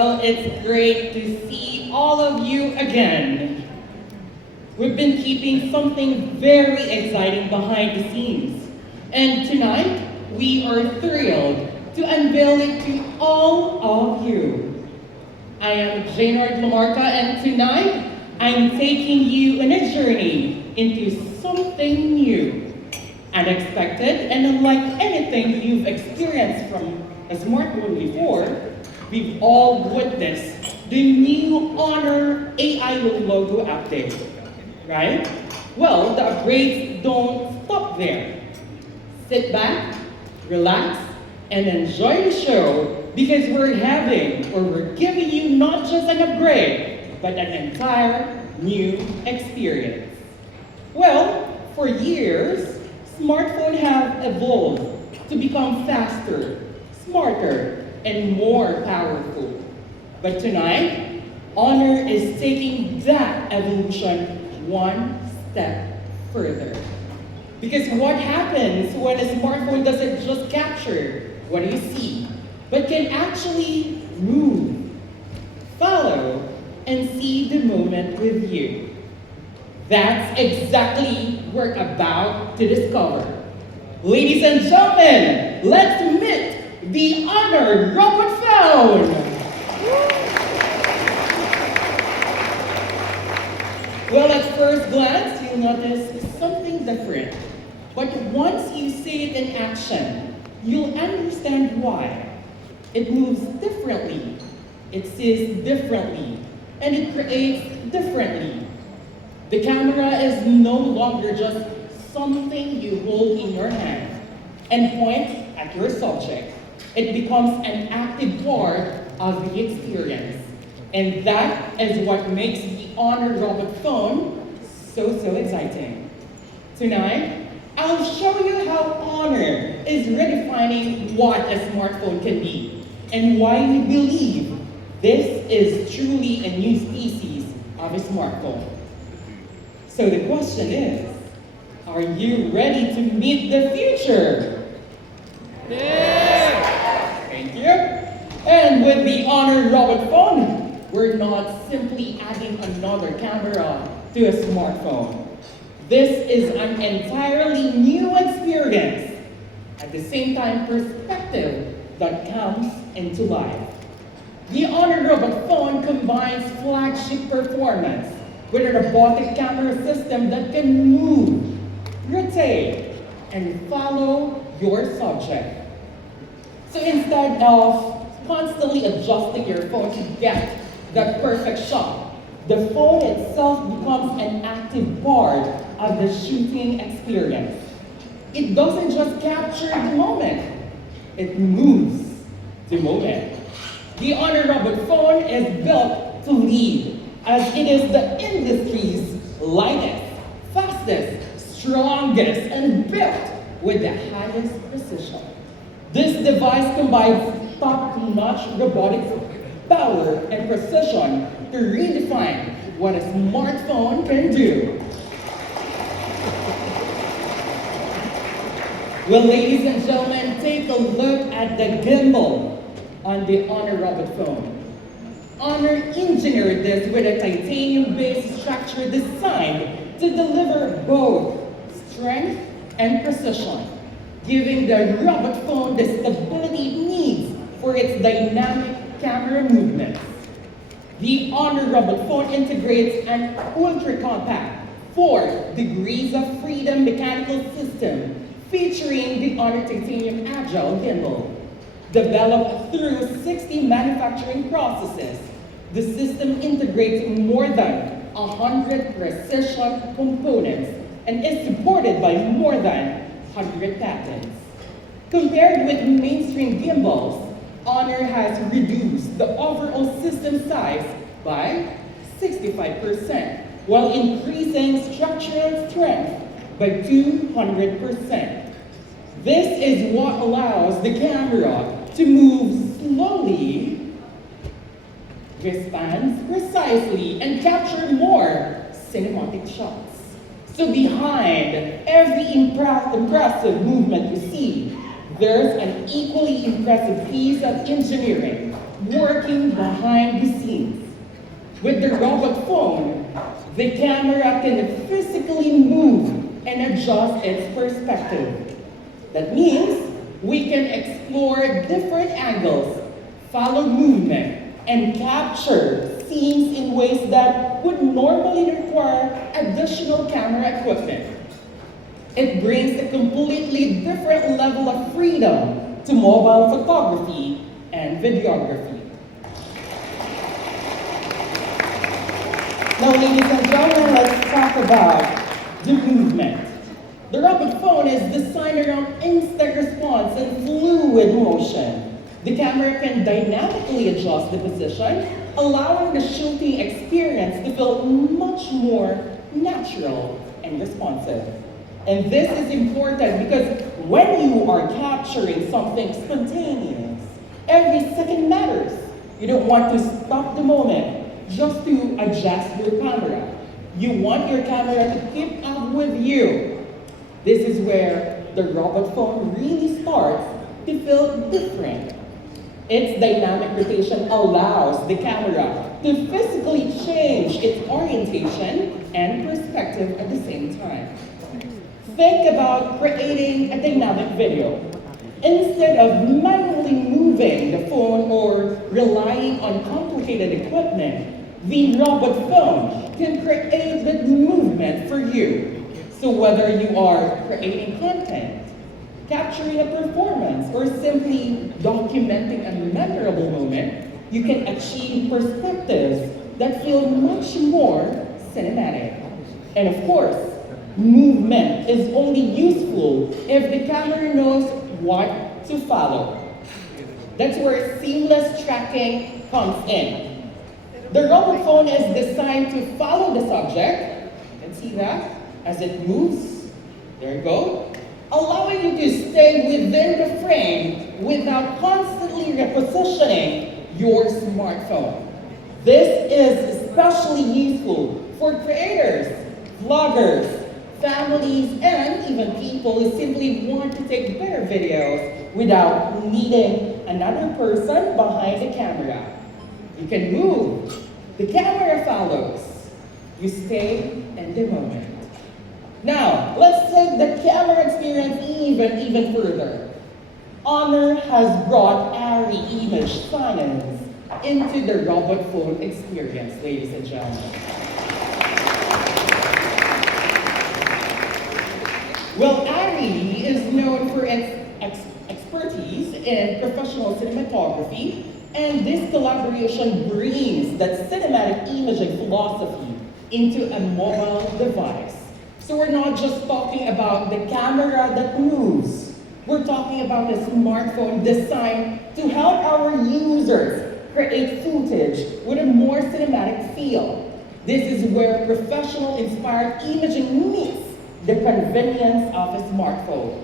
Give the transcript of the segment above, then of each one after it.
Well, it's great to see all of you again. We've been keeping something very exciting behind the scenes. And tonight, we are thrilled to unveil it to all of you. I am Jaynard Lamarca, and tonight, I'm taking you on a journey into something new, unexpected, and unlike anything you've experienced from a smartphone before. We've all witnessed the new Honor AI logo update, right? Well, the upgrades don't stop there. Sit back, relax, and enjoy the show because we're giving you not just an upgrade, but an entire new experience. Well, for years, smartphones have evolved to become faster, smarter, and more powerful. But tonight, Honor is taking that evolution one step further. Because what happens when a smartphone doesn't just capture what you see, but can actually move, follow, and see the moment with you? That's exactly what we're about to discover. Ladies and gentlemen, let's meet the Honor Robot Phone! Well, at first glance, you'll notice something different. But once you see it in action, you'll understand why. It moves differently, it sees differently, and it creates differently. The camera is no longer just something you hold in your hand and point at your subject. It becomes an active part of the experience. And that is what makes the Honor Robot Phone so exciting. Tonight, I'll show you how Honor is redefining what a smartphone can be and why we believe this is truly a new species of a smartphone. So the question is, are you ready to meet the future? Yeah! Thank you. And with the Honor Robot Phone, we're not simply adding another camera to a smartphone. This is an entirely new experience. At the same time, perspective that comes into life. The Honor Robot Phone combines flagship performance with a robotic camera system that can move, rotate, and follow your subject. So instead of constantly adjusting your phone to get the perfect shot, the phone itself becomes an active part of the shooting experience. It doesn't just capture the moment, it moves the moment. The Honor Robot Phone is built to lead, as it is the industry's lightest, fastest, strongest, and built with the highest precision. This device combines top-notch robotics, power, and precision to redefine what a smartphone can do. Well, ladies and gentlemen, take a look at the gimbal on the Honor Robot Phone. Honor engineered this with a titanium-based structure designed to deliver both strength and precision, giving the robot phone the stability it needs for its dynamic camera movements. The Honor Robot Phone integrates an ultra-compact 4 degrees of freedom mechanical system featuring the Honor Titanium Agile gimbal. Developed through 60 manufacturing processes, the system integrates more than 100 precision components and is supported by more than 100 patents. Compared with mainstream gimbals, Honor has reduced the overall system size by 65%, while increasing structural strength by 200%. This is what allows the camera to move slowly, respond precisely, and capture more cinematic shots. So behind every impressive movement you see, there's an equally impressive piece of engineering, working behind the scenes. With the robot phone, the camera can physically move and adjust its perspective. That means we can explore different angles, follow movement, and capture scenes in ways that would normally require additional camera equipment. It brings a completely different level of freedom to mobile photography and videography. Now, ladies and gentlemen, let's talk about the movement. The robot phone is designed around instant response and fluid motion. The camera can dynamically adjust the position, allowing the shooting experience to feel much more natural and responsive. And this is important because when you are capturing something spontaneous, every second matters. You don't want to stop the moment just to adjust your camera. You want your camera to keep up with you. This is where the robot phone really starts to feel different. Its dynamic rotation allows the camera to physically change its orientation and perspective at the same time. Think about creating a dynamic video. Instead of manually moving the phone or relying on complicated equipment, the robot phone can create that movement for you. So whether you are creating content, capturing a performance, or simply documenting a memorable moment, you can achieve perspectives that feel much more cinematic. And of course, movement is only useful if the camera knows what to follow. That's where seamless tracking comes in. The robot phone is designed to follow the subject. You can see that as it moves. There you go. Allowing you to stay within the frame without constantly repositioning your smartphone. This is especially useful for creators, vloggers, families, and even people who simply want to take better videos without needing another person behind the camera. You can move. The camera follows. You stay in the moment. Now, let's take the camera experience even further. Honor has brought ARRI image silence into the robot phone experience, ladies and gentlemen. Well, ARRI is known for its expertise in professional cinematography, and this collaboration brings that cinematic imaging philosophy into a mobile device. So we're not just talking about the camera that moves. We're talking about a smartphone designed to help our users create footage with a more cinematic feel. This is where professional-inspired imaging meets the convenience of a smartphone.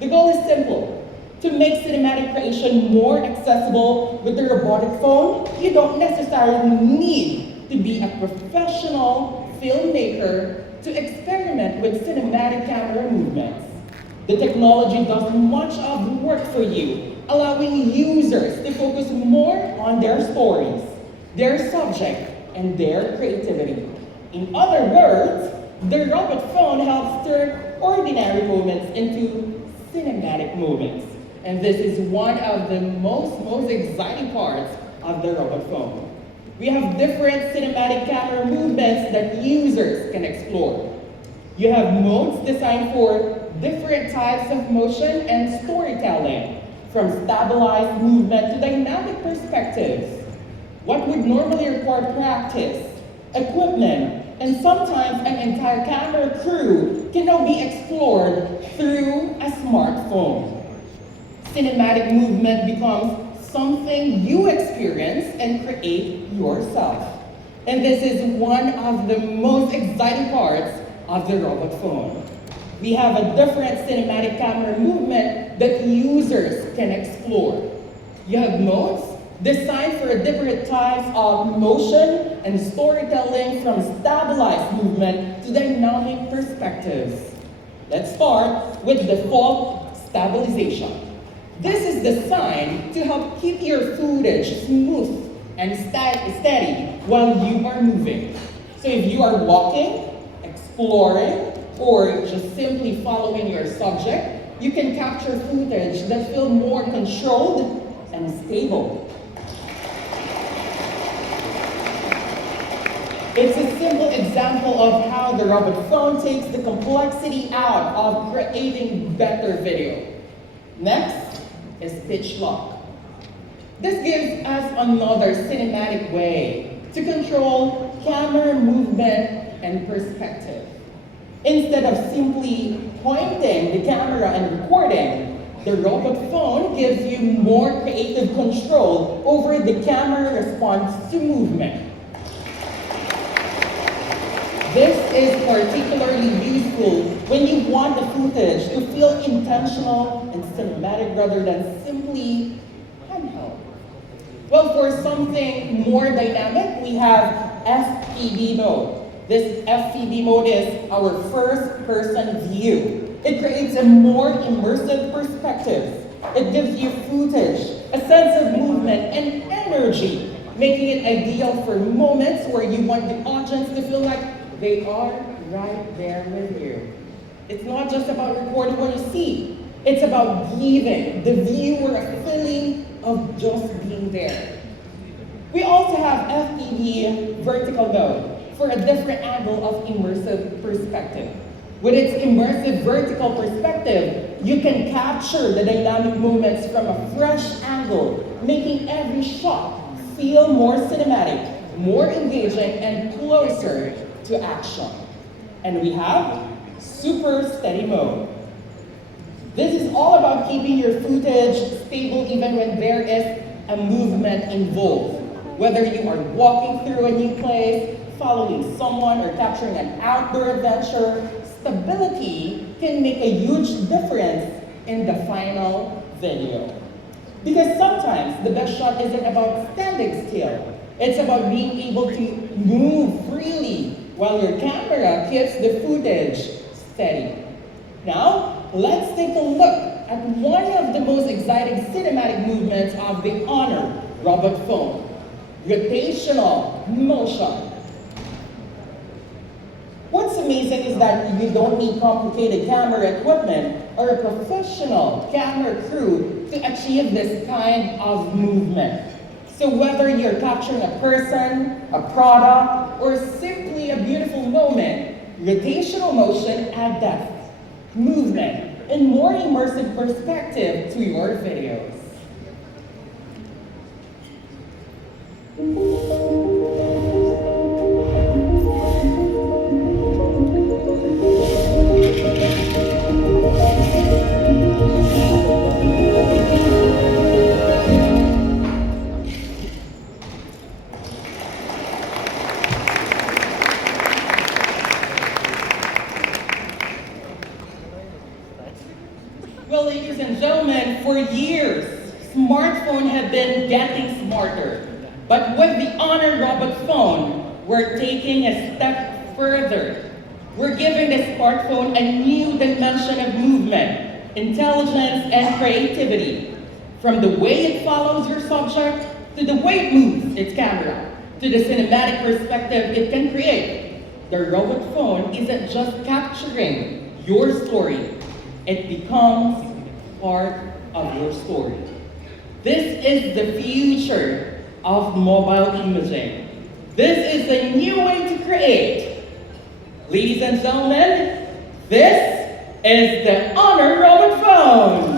The goal is simple. To make cinematic creation more accessible with the robotic phone, you don't necessarily need to be a professional filmmaker to experiment with cinematic camera movements. The technology does much of the work for you, allowing users to focus more on their stories, their subject, and their creativity. In other words, the robot phone helps turn ordinary moments into cinematic moments. And this is one of the most exciting parts of the robot phone. We have different cinematic camera movements that users can explore. You have modes designed for different types of motion and storytelling, from stabilized movement to dynamic perspectives. What would normally require practice, equipment, and sometimes an entire camera crew can now be explored through a smartphone. Cinematic movement becomes something you experience and create yourself. And this is one of the most exciting parts of the robot phone. We have a different cinematic camera movement that users can explore. You have modes designed for different types of motion and storytelling, from stabilized movement to dynamic perspectives. Let's start with default stabilization. This is designed to help keep your footage smooth and steady while you are moving. So if you are walking, exploring, or just simply following your subject, you can capture footage that feels more controlled and stable. It's a simple example of how the robot phone takes the complexity out of creating better video. Next is pitch lock. This gives us another cinematic way to control camera movement and perspective. Instead of simply pointing the camera and recording, the robot phone gives you more creative control over the camera response to movement. This is particularly useful when you want the footage to feel intentional and cinematic rather than simply handheld. Well, for something more dynamic, we have FPV mode. This FPV mode is our first-person view. It creates a more immersive perspective. It gives you footage, a sense of movement, and energy, making it ideal for moments where you want the audience to feel like they are right there with you. It's not just about recording what you see. It's about giving the viewer a feeling of just being there. We also have FPV vertical mode for a different angle of immersive perspective. With its immersive vertical perspective, you can capture the dynamic movements from a fresh angle, making every shot feel more cinematic, more engaging, and closer to action. And we have super steady mode. This is all about keeping your footage stable even when there is a movement involved. Whether you are walking through a new place, following someone, or capturing an outdoor adventure, stability can make a huge difference in the final video. Because sometimes the best shot isn't about standing still. It's about being able to move freely while your camera keeps the footage steady. Now, let's take a look at one of the most exciting cinematic movements of the Honor robot phone, rotational motion. What's amazing is that you don't need complicated camera equipment or a professional camera crew to achieve this kind of movement. So whether you're capturing a person, a product, or simply a beautiful moment, rotational motion adds depth, movement, and more immersive perspective to your videos. Well, ladies and gentlemen, for years, smartphones have been getting smarter. But with the Honor robot phone, we're taking a step further. We're giving the smartphone a new dimension of movement, intelligence, and creativity. From the way it follows your subject, to the way it moves its camera, to the cinematic perspective it can create. The robot phone isn't just capturing your story, it becomes part of your story. This is the future of mobile imaging. This is a new way to create. Ladies and gentlemen, this is the Honor robot phone.